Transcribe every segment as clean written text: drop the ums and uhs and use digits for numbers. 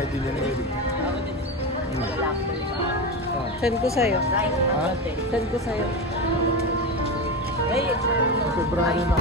Hindi niya na-edit. Send ko sa'yo. Ha? Send ko sa'yo. February na.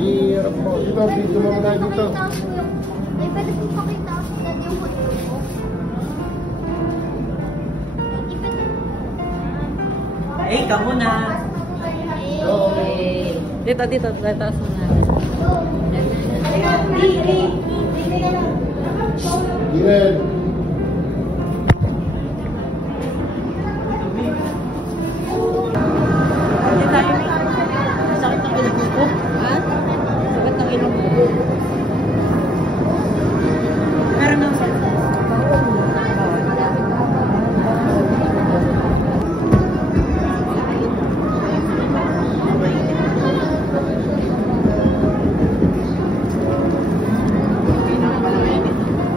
Hirap mo. Dito, dito mo muna dito. Ay, pwede po pakita ako na yung hotdog ko. Eh, ka muna. Dito, dito. Taas mo na. Giren. Sakit ng ilong ko. Ha? Sakit ng ilong ko. Meron ng sakit.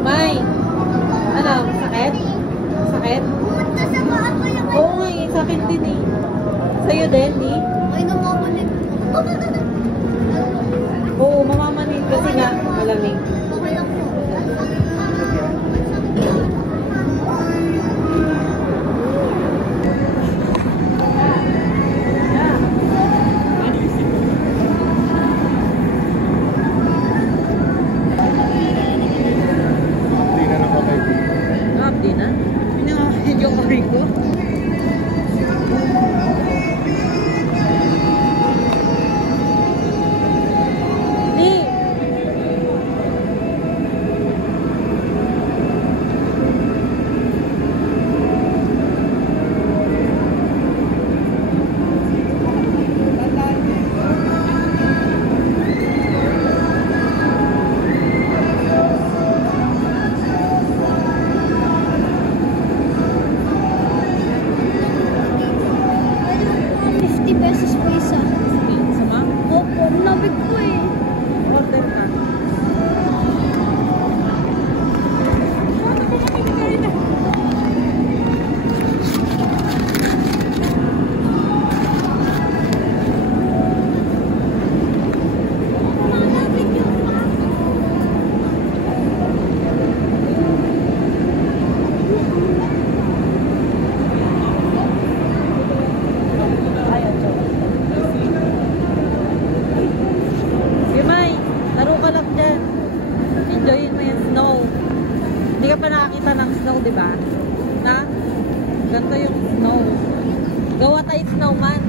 May, ano, sakit? Sakit? Nasama ako yung Oo nga eh, sakit din eh. Sa'yo din eh. ay namamalik. Oo, mamamanin kasi nga malamig. Okay lang po. Hindi ka nakakay. Di na? Pinangakit yung kari ko. Di! $50 po isa. Sama? Opo, ang lamig po eh. Order ka. Yumay, laro ka lang dyan. Enjoyin mo yung snow. Hindi ka pa nakakita ng snow, di ba? Na? Ganito yung snow. Gawa tayo snowman.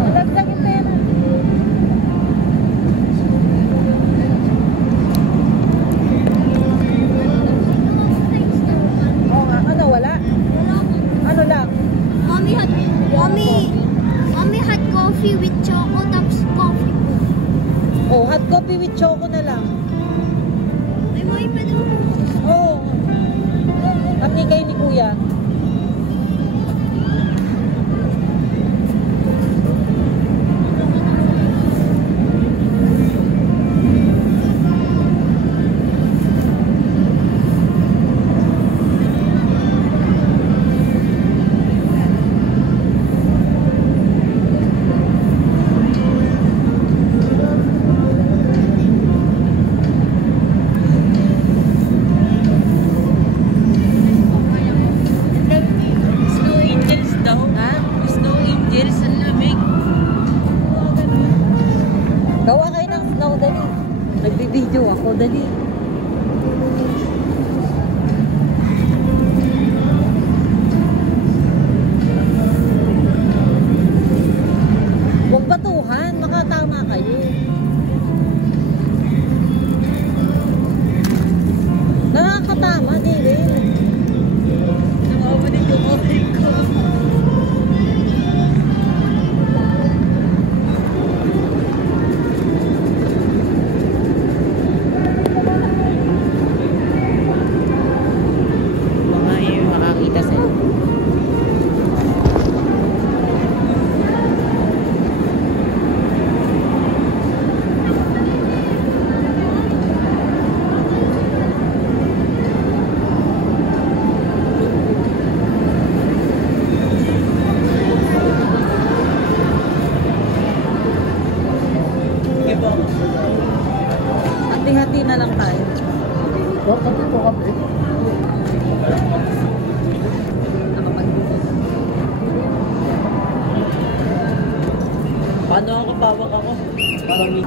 Madagdag yung pera. Oo nga, ano wala? Ano lang? Mommy had coffee with choco, tapos coffee po. Oh, hot coffee with choco na lang. Ay, mommy, pwede mo. Oo. Pati kayo ni Kuya. Nag-video ako, dali. Huwag batuhan, makatama kayo. Nakakatama, di rin. Nakawalik yung okay ko. Hati-hati na lang tayo. Kape po, kape. Paano ako pawak ako? Parang may...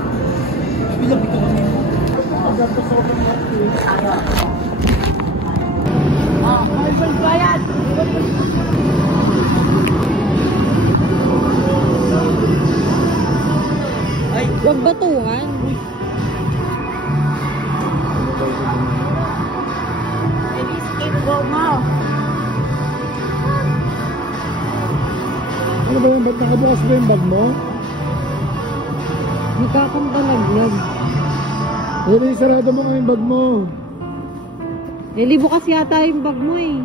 Bilang ito kami. Maganda sa mga kape. Bayad! Ay! Huwag batuhan. Ano ba yung ba't nakabukas ba yung bag mo? Hindi ka akong palaglag. Hindi, sarado mo nga yung bag mo. Libo kasi yata yung bag mo eh.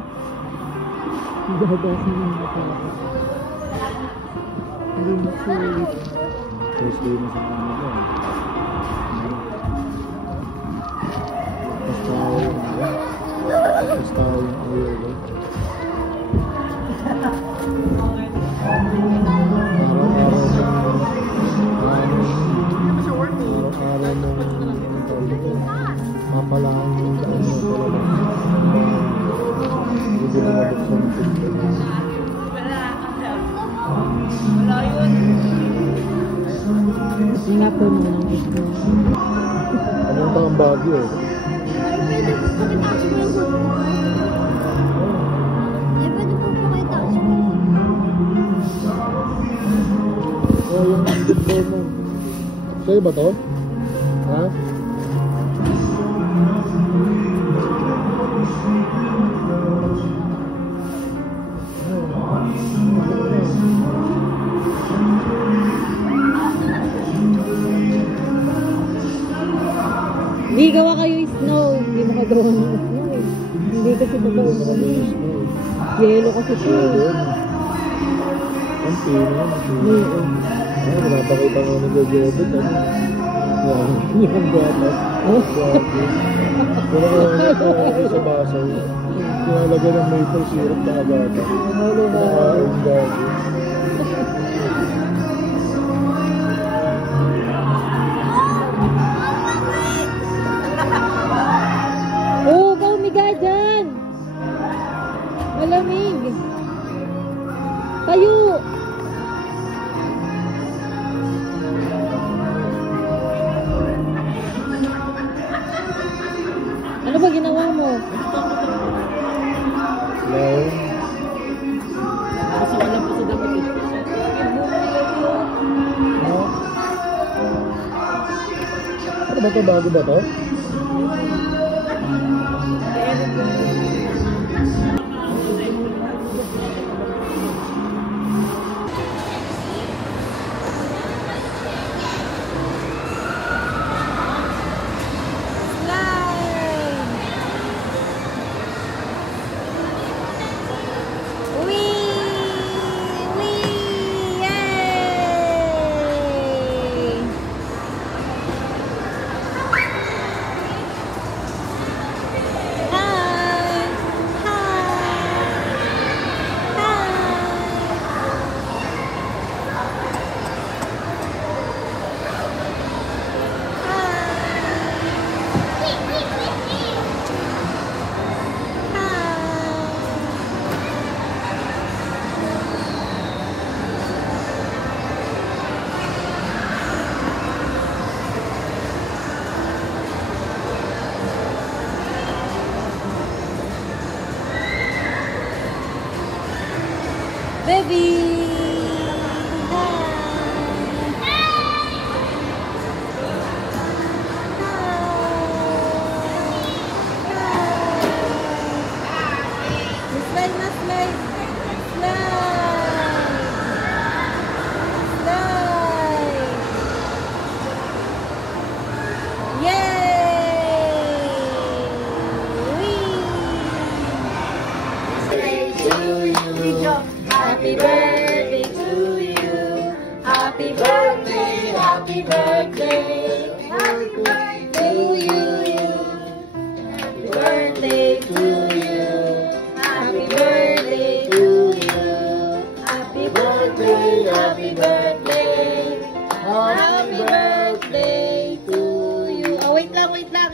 Gagasin yung bag mo. First day na sa mga ba? Basta yung oil ba? Araw-araw nung mapalaan yung daan mo talaga. Hindi na mabuksan yung pinto. Nga po mo ng gusto. Anong taong bagyo eh? Pwede po pakita sa mga pwede po pakita sa mga Oh, yung basketball mo. Sa'yo ba to? Ha? Hindi gawa kayo snow. Hindi makagawa ng snow eh. Hindi kasi totoo mo kami. Yelo kasi ito eh. Ang pino. Oo. Ay, pinapakita mo ni Jojo Obit. Yan, yung bata. Grabe. Wala ko naman sa basaw. Pinalagay ng maple syrup na agata. Ano ba? Ang gabi. Oo, kaumiga dyan. Malamig. Tayo. Ano ba ginawa mo? Hello? Gusto ko lang po sa damit eh. Ano ba to? Bago ba to? Happy birthday. Happy birthday to you. Happy birthday to you. Happy birthday to you. Happy birthday, happy birthday. Happy birthday to you. Oh, wait lang, wait lang.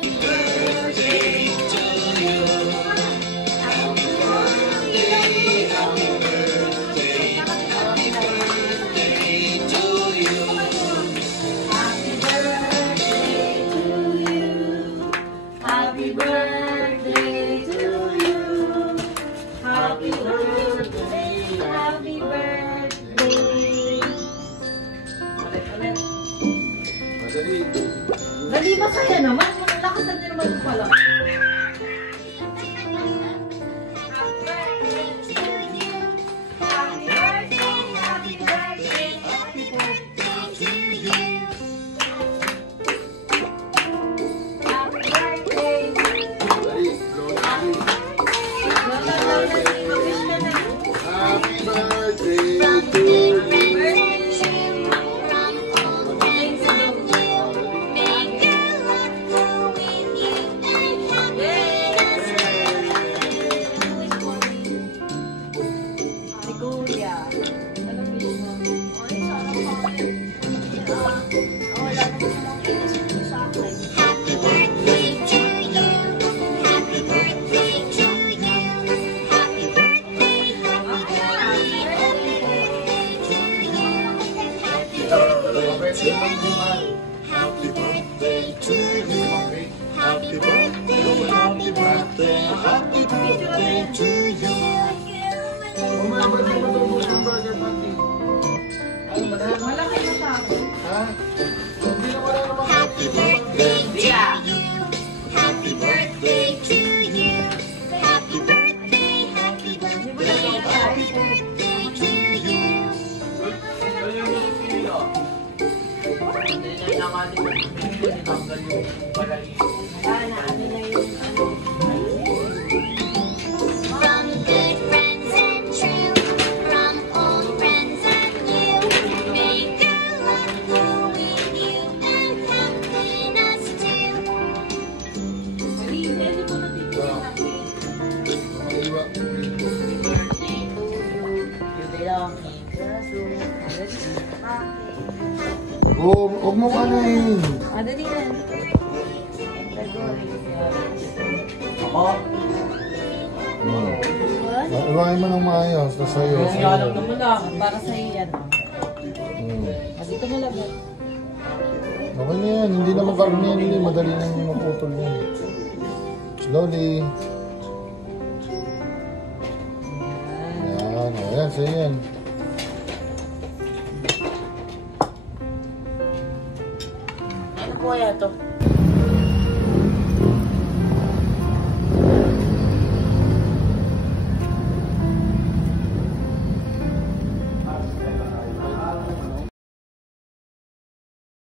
Happy birthday to you. Happy birthday, happy birthday. Ulit. Dali ba saya naman? Lakasan niyo naman pala. Happy birthday to you. Happy birthday, happy birthday, happy birthday to you. Mamaya ba naman matubos ang burger party? Ano ba na? Malaki na sa akin. Ha? Hindi na wala naman. Happy birthday to you. Happy birthday to you. Happy birthday, happy birthday, happy birthday to you. From good friends and true, from old friends and new, may good luck go with you and happiness too. Oh, huwag mo kanain. Dali na. Iwain mo ng maayos na sa'yo. Para sa iyan. Dito mo lang. Okay na yan. Hindi naman karne yan. Hindi. Madali nang maputol yan. Slowly. Yan. Ayan. Sa'yo yan. Ano po kaya to?